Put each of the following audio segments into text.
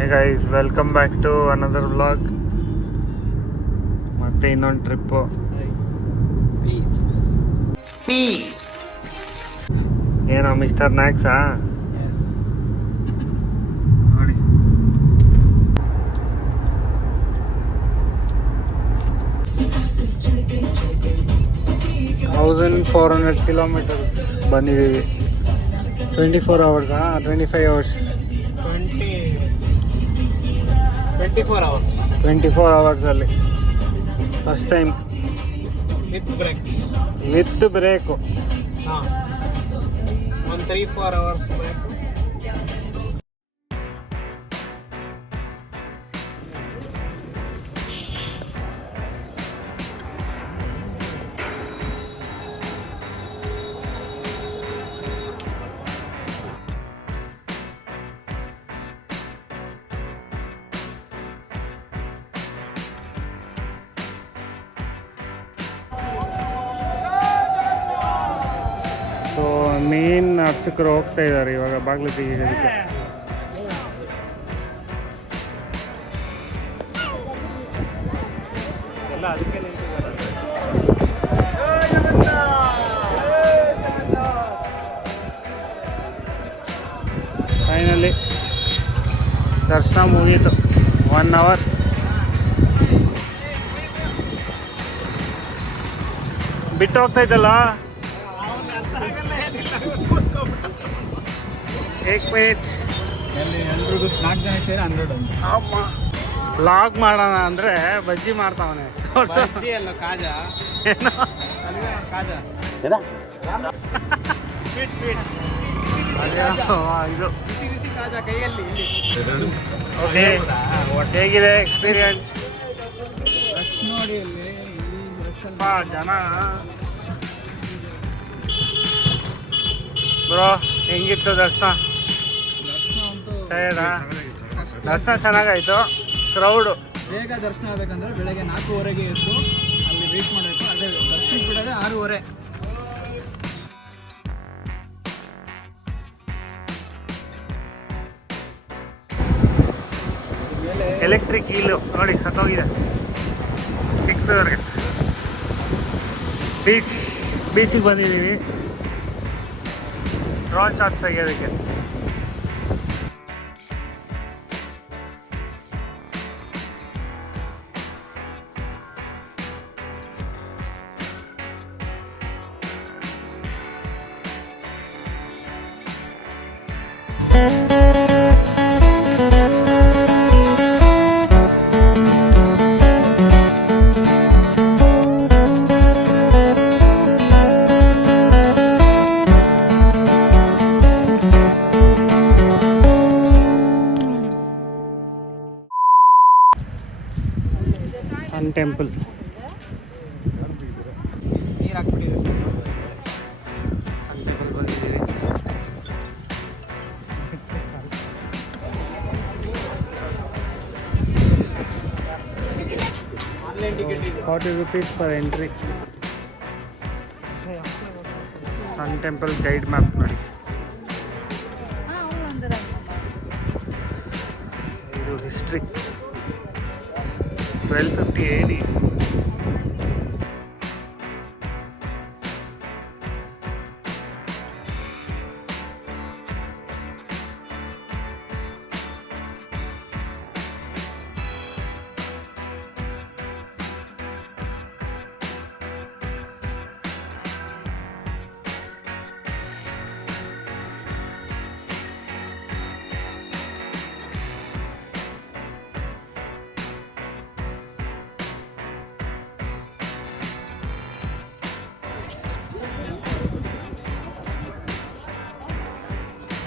Hey guys, welcome back to another vlog. ಮತ್ತೆ ಇನ್ನೊಂದು trip. Piece ಏನೋ ಮಿಸ್ಟರ್ ನ್ಯಾಕ್ಸಾ? ನೋಡಿ 1400 ಕಿಲೋಮೀಟರ್ ಬಂದಿದ್ದೀವಿ. 24 hours 25 hours 24 hours ಅಲ್ಲಿ ಫಸ್ಟ್ ಟೈಮ್ ವಿತ್ ಬ್ರೇಕು. ಒಂದು 3-4 hours ಬ್ರೇಕ್. ಸೊ ಮೇನ್ ಅರ್ಚಕರು ಹೋಗ್ತಾ ಇದ್ದಾರೆ ಇವಾಗ ಬಾಗಿಲು ತೆಗೆಯೋದಕ್ಕೆ. ಎಲ್ಲ ಅದಕ್ಕೆ ಫೈನಲಿ ದರ್ಶನ ಮುಗೀತು. 1 hour ಬಿಟ್ಟು ಹೋಗ್ತಾ ಇದ್ದಲ್ಲ. 1 minute ಎಲ್ರಿಗೂ 4 ಜನ ಸೇರಿ 100 ಅಂತ. ಅಮ್ಮ ವ್ಲಾಗ್ ಮಾಡೋಣ ಅಂದರೆ ಬಜ್ಜಿ ಮಾಡ್ತಾವನೆ. ಬಜ್ಜಿ ಅಲ್ಲ ಕಾಜಾ. ಏನೋ ಕಾಜಾ ಇದು ಬಿಸಿ ಬಿಸಿ ಕಾಜಾ ಕೈಯಲ್ಲಿ. ಓಕೆ, ಹೇಗಿದೆ ಎಕ್ಸ್ಪೀರಿಯನ್ಸ್? ರಶ್ ನೋಡಿ ಅಲ್ಲಿ ತುಂಬ ಜನ. ಬ್ರೋ ಹೆಂಗಿತ್ತು ದರ್ಶನ? ಅಂತೂ ಟಯರ್ಡಾ? ದರ್ಶನ ಚೆನ್ನಾಗಾಯಿತು. ಕ್ರೌಡು ಬೇಗ ದರ್ಶನ ಆಗಬೇಕಂದ್ರೆ ಬೆಳಗ್ಗೆ 4:30ಗೆ ಎದ್ದು ಅಲ್ಲಿ ವೇಟ್ ಮಾಡಬೇಕು. ಅದೇ ದರ್ಶನಕ್ಕೆ ಬಿಡೋದೇ 6:30. ಎಲೆಕ್ಟ್ರಿಕ್ ವೀಲು ನೋಡಿ ಸತ್ತೋಗಿದೆ. 6 ಬೀಚಿಗೆ ಬಂದಿದ್ದೀವಿ ಡ್ರೋನ್ ಶಾಟ್ಸ್ ತೆಗಿಯೋದಕ್ಕೆ. ಸನ್ ಟೆಂಪಲ್ ನೀರು ಹಾಕ್ಬಿಟ್ಟಿದೆ. ಸನ್ ಟೆಂಪಲ್ ಬಂದಿದ್ದೀವಿ. ಆನ್ಲೈನ್ ಟಿಕೆಟ್ ಇದೆ. 40 rupees for entry. Sun temple guide map ನೋಡಿ. ಇದು ಹಿಸ್ಟ್ರಿ 1250 AD.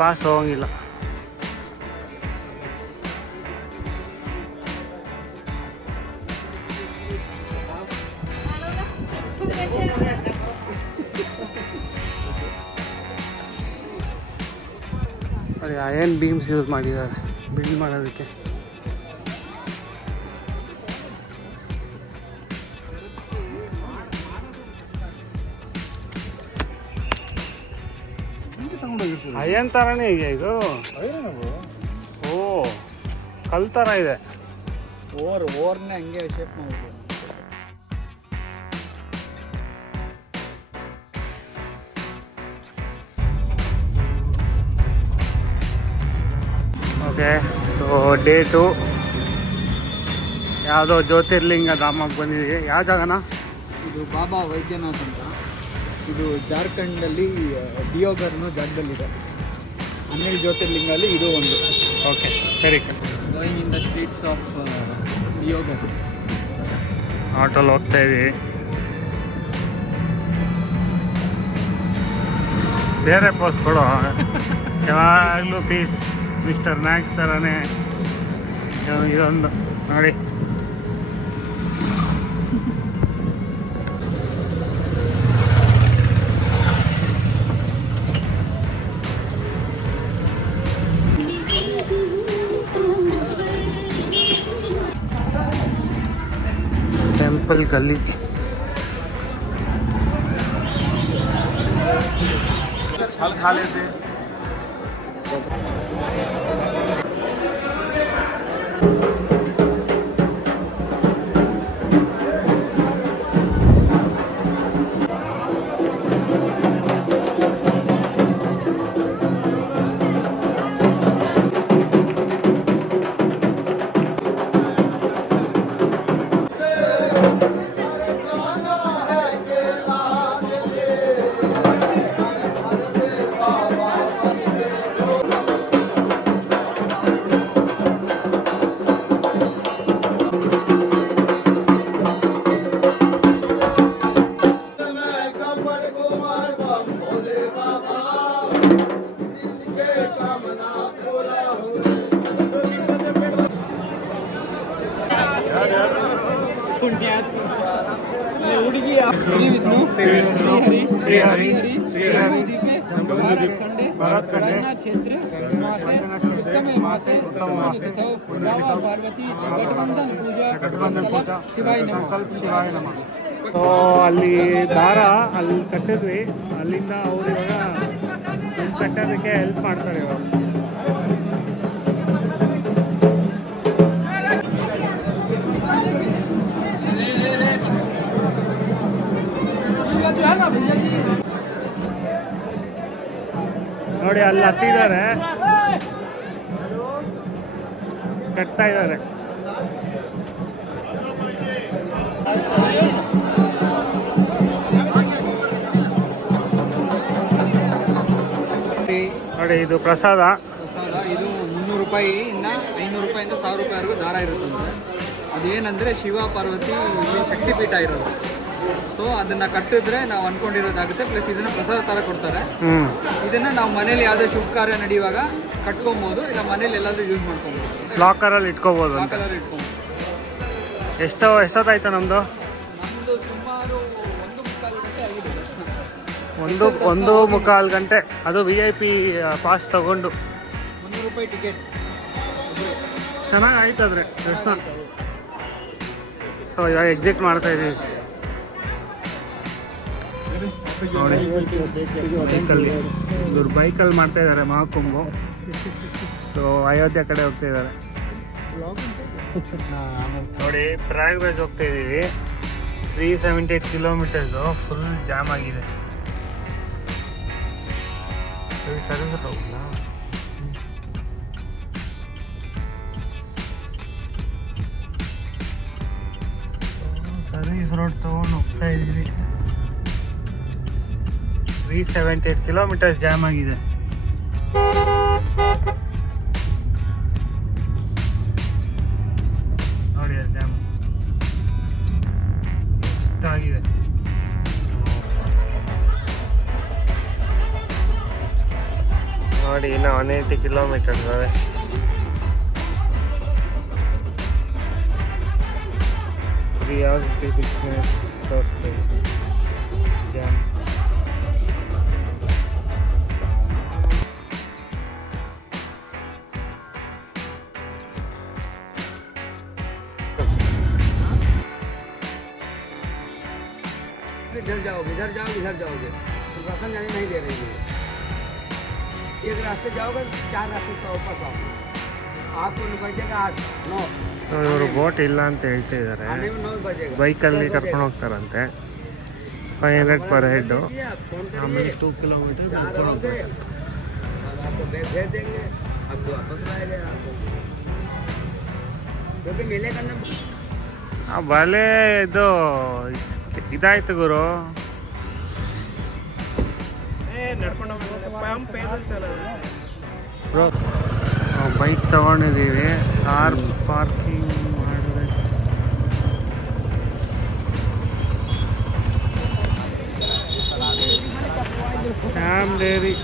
ಫಾಸ್ಟ್ ಹೋಗಂಗಿಲ್ಲ. ನೋಡಿ ಅಯನ್ ಬೀಮ್ಸ್ ಯೂಸ್ ಮಾಡಿದ್ದಾರೆ ಬಿಲ್ಡ್ ಮಾಡೋದಕ್ಕೆ. ಅಯ್ಯನ್ ಥರನೇ ಇದೆಯಾ ಇದು? ಓ ಕಲ್ ಥರ ಇದೆ. ಓರ್ನೇ ಹಂಗೆ ಶೇಪ್ ಮಾಡಿದ್ರು. ಓಕೆ, ಸೊ ಡೇ 2 ಯಾವುದೋ ಜ್ಯೋತಿರ್ಲಿಂಗ ಧಾಮಕ್ಕೆ ಬಂದಿದ್ದೀವಿ. ಯಾವ ಜಾಗನ? ಇದು ಬಾಬಾ ವೈದ್ಯನಾಥ್ ಅಂತ. ಇದು ಜಾರ್ಖಂಡಲ್ಲಿ ದಿಯೋಘರ್ ಅನ್ನೋ ಜಾಗದಲ್ಲಿದೆ. 12 ಜ್ಯೋತಿರ್ಲಿಂಗಲ್ಲಿ ಇದು ಒಂದು. ಓಕೆ, ಸರಿ. Going in the streets of Deoghar. ಆಟೋಲ್ಲಿ ಹೋಗ್ತಾ ಇದ್ದೀವಿ. ಬೇರೆ ಪೋಸ್ ಕೊಡು. ಯಾವಾಗಲೂ ಪೀಸ್ ಮಿಸ್ಟರ್ ಮ್ಯಾಕ್ಸ್ ಥರನೇ ಇದೊಂದು ನೋಡಿ. टेम्पल गली फल खा लेते। क्षेत्र पार्वती गठबंधन पूजा शिवाय नमः. ಸೊ ಅಲ್ಲಿ ದಾರ ಅಲ್ಲಿ ಕಟ್ಟಿದ್ವಿ. ಅಲ್ಲಿಂದ ಅವರು ಇವಾಗ ಕಟ್ಟೋದಕ್ಕೆ ಹೆಲ್ಪ್ ಮಾಡ್ತಾರೆ ಇವಾಗ. ನೋಡಿ ಅಲ್ಲಿ ಹತ್ತಿದ್ದಾರೆ, ಕಟ್ತಾ ಇದ್ದಾರೆ. ನೋಡಿ ಇದು ಪ್ರಸಾದ. ಇದು 300 ರೂಪಾಯಿ ಇಂದ 500 ರೂಪಾಯಿಂದ 1000 ರೂಪಾಯಿವರೆಗೂ ದಾರ ಇರುತ್ತಂತೆ. ಅದೇನಂದರೆ ಶಿವ ಪಾರ್ವತಿ ಇಲ್ಲಿ ಶಕ್ತಿಪೀಠ ಇರೋದು. ಸೊ ಅದನ್ನು ಕಟ್ಟಿದ್ರೆ ನಾವು ಅಂದ್ಕೊಂಡಿರೋದಾಗುತ್ತೆ. ಪ್ಲಸ್ ಇದನ್ನು ಪ್ರಸಾದ ಥರ ಕೊಡ್ತಾರೆ. ಇದನ್ನು ನಾವು ಮನೇಲಿ ಯಾವುದೇ ಶುಭ ಕಾರ್ಯ ನಡೆಯುವಾಗ ಕಟ್ಕೊಬೋದು, ಇಲ್ಲ ಮನೇಲಿ ಎಲ್ಲಾದರೂ ಯೂಸ್ ಮಾಡ್ಕೊಬೋದು. ಲಾಕರಲ್ಲಿ ಇಟ್ಕೋಬೋದು. ಲಾಕರಲ್ಲಿ ಇಟ್ಕೊಬೋದು. ಎಷ್ಟೊತ್ತಾಯ್ತು ನಮ್ಮದು? ನಮ್ಮದು ಸುಮಾರು 1.25 ಗಂಟೆ ಆಗಿದೆ. 1.25 ಗಂಟೆ. ಅದು VIP ಪಾಸ್ ತಗೊಂಡು 300 ರೂಪಾಯಿ ಟಿಕೆಟ್. ಚೆನ್ನಾಗಿ ಆಯ್ತದ್ರೆ ದರ್ಶನ. ಸೊ ಇವಾಗ ಎಕ್ಸಿಟ್ ಮಾಡ್ತಾ ಇದ್ದೀವಿ. ನೋಡಿ ಇವ್ರು ಬೈಕಲ್ಲಿ ಮಾಡ್ತಾ ಇದ್ದಾರೆ ಮಹಾಕುಂಭು. ಸೊ ಅಯೋಧ್ಯೆ ಕಡೆ ಹೋಗ್ತಾ ಇದ್ದಾರೆ. ನೋಡಿ ಪ್ರಯಾಗ್ರಾಜ್ ಹೋಗ್ತಾ ಇದ್ದೀವಿ. 378 ಕಿಲೋಮೀಟರ್ಸು ಫುಲ್ ಜಾಮ್ ಆಗಿದೆ. ಸರ್ವಿಸ್ ಹೋಗಿಲ್ಲ. ಸರ್ವಿಸ್ ರೋಡ್ ತೊಗೊಂಡು ಹೋಗ್ತಾ ಇದ್ದೀವಿ. 378 ಕಿಲೋಮೀಟರ್ಸ್ ಜಾಮ್ ಆಗಿದೆ. ನೋಡಿ ಅದು ಜಾಮ್ ಎಷ್ಟಾಗಿದೆ. ನೋಡಿ ಇನ್ನು 180 ಕಿಲೋಮೀಟರ್ಸ್ ಅವೆ. 3 hours 56 minutes ತೋರಿಸ್ತಾ ಇದೆ ಜಾಮ್. इधर जाओगे, इधर जाओगे, प्रशासन जाने नहीं दे रही है. एक रास्ते जाओगे, 4 रास्ते से वापस आओगे. आपको बजेगा 8 9 ಇವರು ಬೋಟ್ ಇಲ್ಲ ಅಂತ ಹೇಳ್ತಾ ಇದ್ದಾರೆ. आने में 9 बजेगा ಬೈಕಲ್ಲಿ ಕರ್ಕೊಂಡು ಹೋಗ್ತಾರಂತೆ. 500 ಪರ್ ಹೆಡ್. फोन ಆಮೇಲೆ 2 ಕಿಲೋಮೀಟರ್ ಕರ್ಕೊಂಡು ಹೋಗ್ತಾರೆ. आपको भेज देंगे आपको वापस लाएगा आपको क्योंकि मेले का नाम ಆ ಬಲೆ ಇದು ಇದಾಯ್ತು ಗುರು. ಬ್ರೋ ಬೈಕ್ ತಗೊಂಡಿದ್ದೀವಿ. ಕಾರ್ ಪಾರ್ಕಿಂಗ್ ಮಾಡಿದ್ರೆ ಶ್ಯಾಮ್ ಡೇರಿ.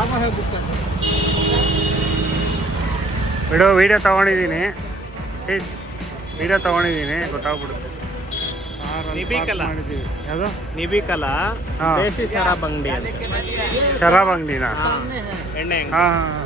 आप है बुक कर ವಿಡಿಯೋ ತಗೊಂಡಿದ್ದೀನಿ. ವಿಡಿಯೋ ತಗೊಂಡಿದ್ದೀನಿ, ಗೊತ್ತಾಗ್ಬಿಡುತ್ತೆ. ನಿಬಿಕಲ ಯಾವುದು ನಿಬಿಕಲ ಹಾ. ದೇಸಿ ಶರಾಬ್ ಅಂಗಡಿ ಅಂತ. ಶರಾಬ್ ಅಂಗಡಿನಾ? ಎಣ್ಣೆ ಅಂಗಡಿ. ಹಾಂ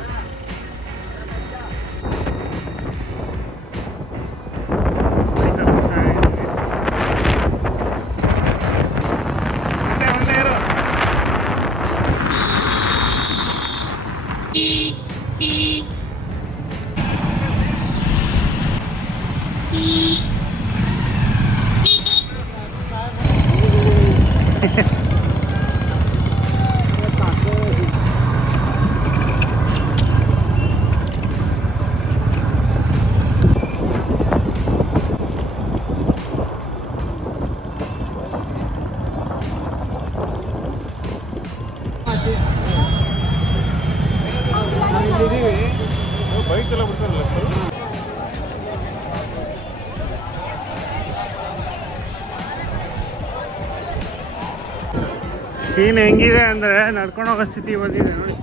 ಸೀನ್ ಹೆಂಗಿದೆ ಅಂದರೆ ನಡ್ಕೊಂಡು ಹೋಗೋ ಸ್ಥಿತಿ ಬಂದಿದೆ ನೋಡಿ.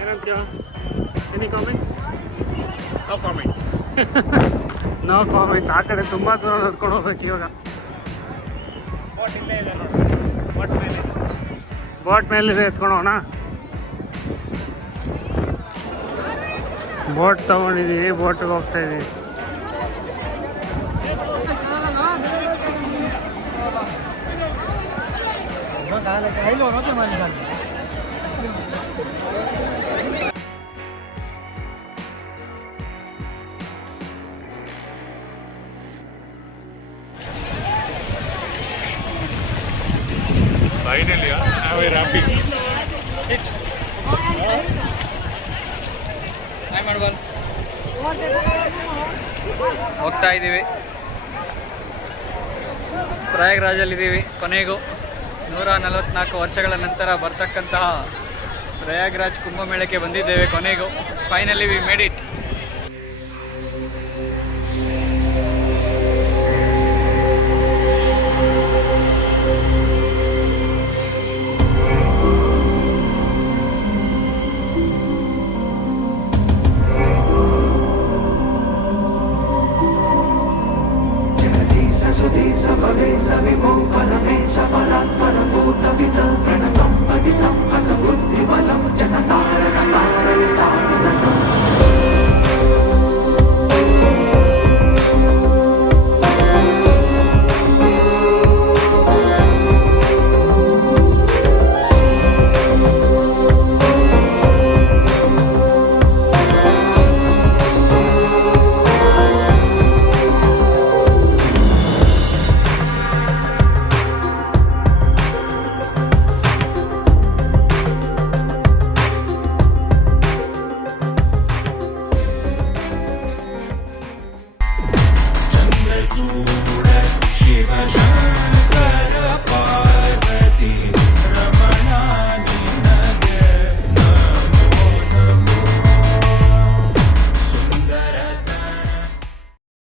ಏನಂತೀಯ? Any comments? No comments. No comment. ಆ ಕಡೆ ತುಂಬ ದೂರ ನಡ್ಕೊಂಡು ಹೋಗ್ಬೇಕು ಇವಾಗ. ಬೋಟ್ ಇಲ್ಲೇ ಇದೆ ನೋಡಿ. ಬೋಟ್ ಮೇಲೆ ಬೋಟ್ ಮೇಲಿದೆ, ಎತ್ಕೊಂಡು ಹೋಗೋಣ. ಬೋಟ್ ತೊಗೊಂಡಿದ್ದೀವಿ, ಬೋಟಿಗೆ ಹೋಗ್ತಾ ಇದ್ದೀವಿ. ಫೈನಲಿ ನಾವು ರಾಪಿಂಗ್ ಹಾಯ್ ಮಾಡ್ಬಲ್ ಹೋಗ್ತಾ ಇದ್ದೀವಿ. ಪ್ರಯಾಗ್ರಾಜಲ್ಲಿದ್ದೀವಿ. ಕೊನೆಗೂ 144 ವರ್ಷಗಳ ನಂತರ ಬರ್ತಕ್ಕಂತಹ ಪ್ರಯಾಗ್ರಾಜ್ ಕುಂಭಮೇಳಕ್ಕೆ ಬಂದಿದ್ದೇವೆ. ಕೊನೆಗೂ finally we made it. Sudisa, Pavesa, Vimom, Paname,